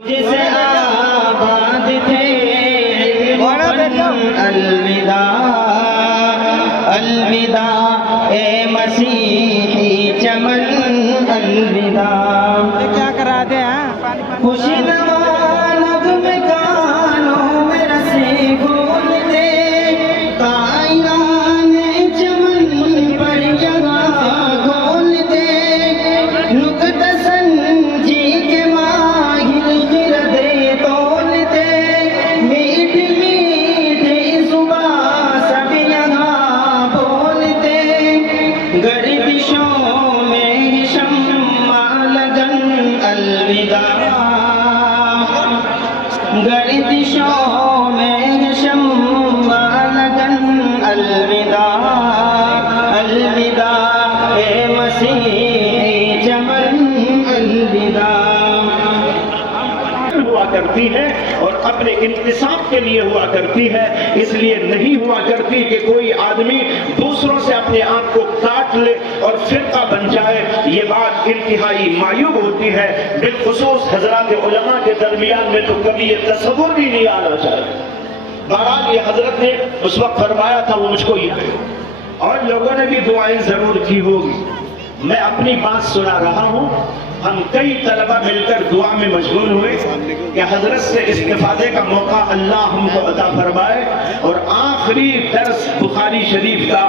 جسے آباد تھے الوداع الوداع اے مسیحی چمن الوداع کیا کرا دے خوشی نغمے گانوں میں رسے گھول دے قائلان چمن پر یہاں گھول دے نکتہ سنجی کے ماہر خردے تول دے میٹھی میٹھی زبان سب یہاں بول دے گردشوں میں شمع لگن الوداع گردشوں میں شمع لگن الوداع الوداع اے مسیحی چمن الوداع ہوا کرتی ہے اور اپنے انتصاب کے لیے ہوا کرتی ہے، اس لیے نہیں ہوا کرتی کہ کوئی آدمی دوسروں سے اپنے آپ کو کاٹ لے اور فرقہ بن جائے۔ یہ بات انتہائی معیوب ہوتی ہے، بالخصوص حضرات علماء کے درمیان میں تو کبھی یہ تصور بھی نہیں آنا چاہیے۔ بہرحال یہ حضرت نے اس وقت فرمایا تھا، وہ مجھ کو یہ ہے اور لوگوں نے بھی دعائیں ضرور کی ہوگی۔ میں اپنی بات سنا رہا ہوں، ہم کئی طلبہ مل کر دعا میں مشغول ہوئے کہ حضرت سے استفادے کا موقع اللہ ہم کو عطا فرمائے، اور آخری درس بخاری شریف کا